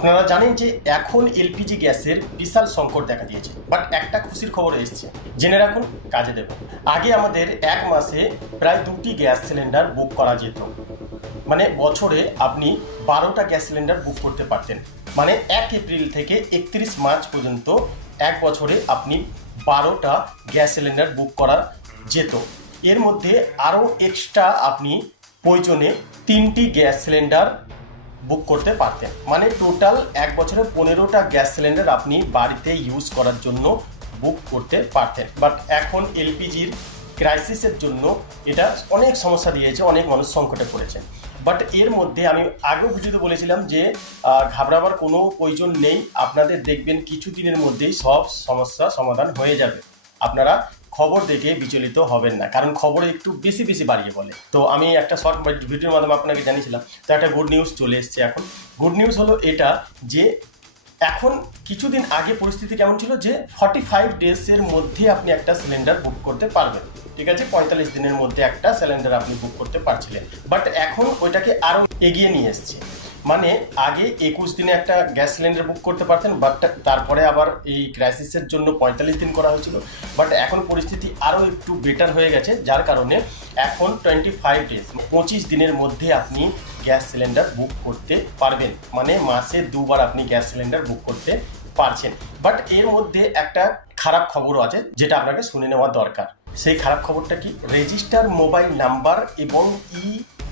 আপনারা জানেন যে এখন এলপিজি গ্যাসের বিশাল সংকট দেখা দিয়েছে, বাট একটা খুশির খবর এসেছে, জেনে রাখুন, কাজে দেব। আগে আমাদের এক মাসে প্রায় 2টি গ্যাস সিলিন্ডার বুক করা যেত, মানে বছরে আপনি 12টা গ্যাস সিলিন্ডার বুক করতে পারতেন। মানে 1 এপ্রিল থেকে 31 মার্চ পর্যন্ত এক বছরে আপনি 12টা গ্যাস সিলিন্ডার বুক করা যেত। এর মধ্যে আরও এক্সট্রা আপনি প্রয়োজনে 3টি গ্যাস সিলিন্ডার বুক করতে পারতেন। মানে টোটাল এক বছরে 15টা গ্যাস সিলিন্ডার আপনি বাড়িতে ইউজ করার জন্য বুক করতে পারতেন। বাট এখন এলপিজির ক্রাইসিসের জন্য এটা অনেক সমস্যা দিয়েছে, অনেক মানুষ সংকটে পড়েছে। বাট এর মধ্যে আমি আগেও ভিডিওতে বলেছিলাম যে ঘাবড়াবার কোনো প্রয়োজন নেই, আপনাদের দেখবেন কিছু দিনের মধ্যেই সব সমস্যা সমাধান হয়ে যাবে। আপনারা খবর দেখে বিচলিত হবেন না, কারণ খবরে একটু বেশি বাড়িয়ে বলে। তো আমি একটা শর্ট ভিডিওর মাধ্যমে আপনাকে জানিয়েছিলাম, তো একটা গুড নিউজ চলে এসছে। এখন গুড নিউজ হলো এটা যে এখন কিছুদিন আগে পরিস্থিতি কেমন ছিল যে 45 ডেজের মধ্যে আপনি একটা সিলিন্ডার বুক করতে পারবেন, ঠিক আছে? 45 দিনের মধ্যে একটা সিলিন্ডার আপনি বুক করতে পারছিলেন। বাট এখন ওইটাকে আরও এগিয়ে নিয়ে এসছে। মানে আগে 21 দিনে একটা গ্যাস সিলিন্ডার বুক করতে পারতেন, বাট তারপরে আবার এই ক্রাইসিসের জন্য 45 দিন করা হয়েছিল। বাট এখন পরিস্থিতি আরও একটু বেটার হয়ে গেছে, যার কারণে এখন 25 ডেজ, 25 দিনের মধ্যে আপনি গ্যাস সিলিন্ডার বুক করতে পারবেন। মানে মাসে 2বার আপনি গ্যাস সিলিন্ডার বুক করতে পারছেন। বাট এর মধ্যে একটা খারাপ খবরও আছে, যেটা আপনাকে শুনে নেওয়া দরকার। সেই খারাপ খবরটা কি? রেজিস্টার মোবাইল নাম্বার এবং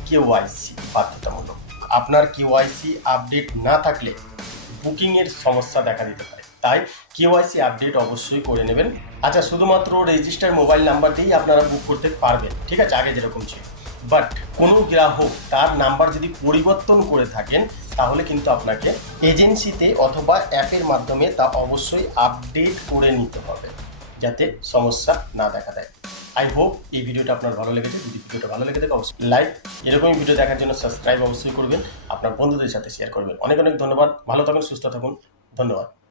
কেওয়াইসি বাধ্যতামূলক। আপনার কেওয়াইসি আপডেট না থাকলে বুকিংয়ের সমস্যা দেখা দিতে পারে, তাই কেওয়াইসি আপডেট অবশ্যই করে নেবেন। আচ্ছা, শুধুমাত্র রেজিস্টার মোবাইল নাম্বার দিয়েই আপনারা বুক করতে পারবেন, ঠিক আছে, আগে যেরকম ছিল। বাট কোনো গ্রাহক তার নাম্বার যদি পরিবর্তন করে থাকেন, তাহলে কিন্তু আপনাকে এজেন্সিতে অথবা অ্যাপের মাধ্যমে তা অবশ্যই আপডেট করে নিতে হবে, যাতে সমস্যা না দেখা দেয়। আই হোপ এই ভিডিওটা আপনার ভালো লেগেছে। যদি ভিডিওটা ভালো লেগে থাকে অবশ্যই লাইক, এরকমই ভিডিও দেখার জন্য সাবস্ক্রাইব অবশ্যই করবেন, আপনার বন্ধুদের সাথে শেয়ার করবেন। অনেক ধন্যবাদ। ভালো থাকুন, সুস্থ থাকুন, ধন্যবাদ।